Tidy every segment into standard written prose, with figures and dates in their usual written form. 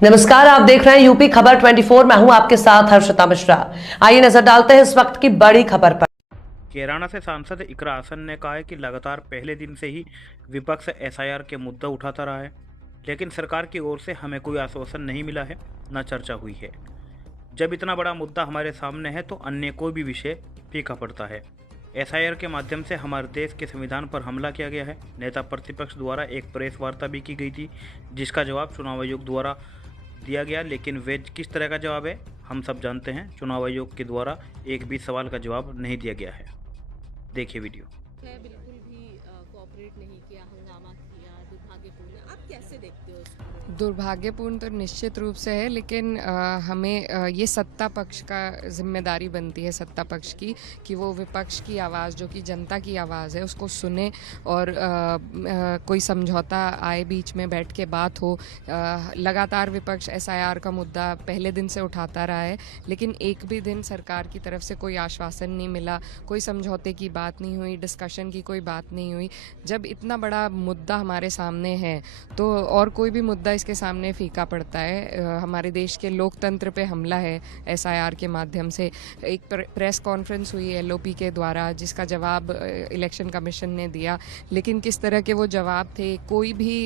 नमस्कार, आप देख रहे हैं यूपी खबर 24। मैं हूं आपके साथ हर्षिता मिश्रा। आइए नजर डालते हैं इस वक्त की बड़ी खबर पर। कैराना से सांसद इकरा हसन ने कहा है कि लगातार पहले दिन से ही विपक्ष एसआईआर के मुद्दा उठाता रहा है, लेकिन सरकार की ओर से हमें कोई आश्वासन नहीं मिला है, न चर्चा हुई है। जब इतना बड़ा मुद्दा हमारे सामने है तो अन्य कोई भी विषय फीका पड़ता है। एसआईआर के माध्यम से हमारे देश के संविधान पर हमला किया गया है। नेता प्रतिपक्ष द्वारा एक प्रेस वार्ता भी की गई थी, जिसका जवाब चुनाव आयोग द्वारा दिया गया, लेकिन वे किस तरह का जवाब है हम सब जानते हैं। चुनाव आयोग के द्वारा एक भी सवाल का जवाब नहीं दिया गया है। देखिए वीडियो। बिल्कुल भी कोऑपरेट नहीं किया, हंगामा किया, दुर्भाग्यपूर्ण। आप कैसे देखते हो उसको? दुर्भाग्यपूर्ण तो निश्चित रूप से है, लेकिन हमें ये सत्ता पक्ष का जिम्मेदारी बनती है, सत्ता पक्ष की, कि वो विपक्ष की आवाज़, जो कि जनता की आवाज़ है, उसको सुने और कोई समझौता आए, बीच में बैठ के बात हो। लगातार विपक्ष एसआईआर का मुद्दा पहले दिन से उठाता रहा है, लेकिन एक भी दिन सरकार की तरफ से कोई आश्वासन नहीं मिला, कोई समझौते की बात नहीं हुई, डिस्कशन की कोई बात नहीं हुई। जब इतना बड़ा मुद्दा हमारे सामने है तो और कोई भी मुद्दा इसके सामने फीका पड़ता है। हमारे देश के लोकतंत्र पे हमला है एसआईआर के माध्यम से। एक प्रेस कॉन्फ्रेंस हुई एलओपी के द्वारा, जिसका जवाब इलेक्शन कमीशन ने दिया, लेकिन किस तरह के वो जवाब थे, कोई भी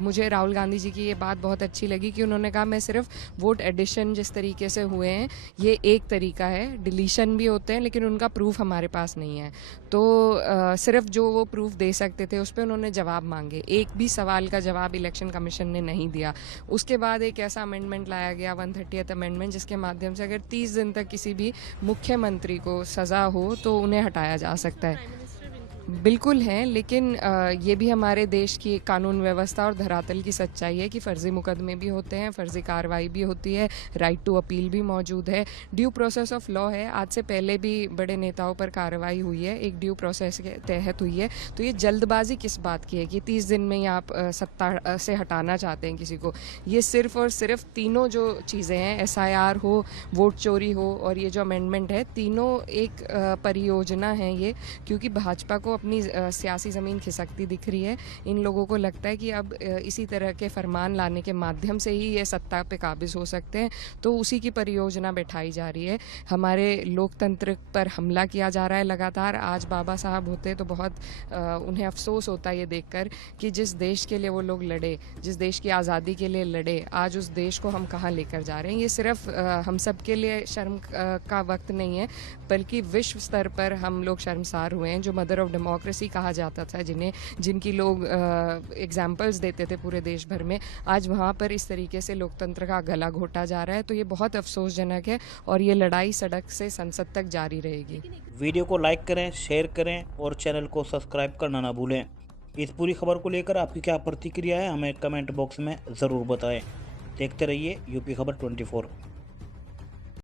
मुझे राहुल गांधी जी की ये बात बहुत अच्छी लगी कि उन्होंने कहा मैं सिर्फ वोट एडिशन जिस तरीके से हुए हैं ये एक तरीका है, डिलीशन भी होते हैं, लेकिन उनका प्रूफ हमारे पास नहीं है। तो सिर्फ जो वो प्रूफ दे सकते थे उस पर उन्होंने जवाब मांगे, एक भी सवाल का जवाब इलेक्शन कमीशन ने नहीं दिया। उसके बाद एक ऐसा अमेंडमेंट लाया गया, 130th अमेंडमेंट, जिसके माध्यम से अगर 30 दिन तक किसी भी मुख्यमंत्री को सज़ा हो तो उन्हें हटाया जा सकता है। बिल्कुल हैं, लेकिन ये भी हमारे देश की कानून व्यवस्था और धरातल की सच्चाई है कि फ़र्ज़ी मुकदमे भी होते हैं, फ़र्ज़ी कार्रवाई भी होती है, राइट टू अपील भी मौजूद है, ड्यू प्रोसेस ऑफ लॉ है। आज से पहले भी बड़े नेताओं पर कार्रवाई हुई है, एक ड्यू प्रोसेस के तहत हुई है। तो ये जल्दबाजी किस बात की है कि 30 दिन में ही आप सत्ता से हटाना चाहते हैं किसी को? ये सिर्फ़ और सिर्फ तीनों जो चीज़ें हैं, एसआईआर हो, वोट चोरी हो और ये जो अमेंडमेंट है, तीनों एक परियोजना है ये, क्योंकि भाजपा को अपनी सियासी ज़मीन खिसकती दिख रही है। इन लोगों को लगता है कि अब इसी तरह के फरमान लाने के माध्यम से ही ये सत्ता पे काबिज हो सकते हैं, तो उसी की परियोजना बैठाई जा रही है। हमारे लोकतंत्र पर हमला किया जा रहा है लगातार। आज बाबा साहब होते तो बहुत उन्हें अफसोस होता ये देखकर कि जिस देश के लिए वो लोग लड़े, जिस देश की आज़ादी के लिए लड़े, आज उस देश को हम कहाँ लेकर जा रहे हैं। ये सिर्फ हम सब के लिए शर्म का वक्त नहीं है, बल्कि विश्व स्तर पर हम लोग शर्मसार हुए हैं। जो मदर ऑफ डेमोक्रेसी कहा जाता था, जिनकी लोग एग्जाम्पल्स देते थे पूरे देश भर में, आज वहाँ पर इस तरीके से लोकतंत्र का गला घोटा जा रहा है। तो ये बहुत अफसोसजनक है और ये लड़ाई सड़क से संसद तक जारी रहेगी। वीडियो को लाइक करें, शेयर करें और चैनल को सब्सक्राइब करना ना भूलें। इस पूरी खबर को लेकर आपकी क्या प्रतिक्रिया है हमें कमेंट बॉक्स में ज़रूर बताएं। देखते रहिए यूपी खबर 24।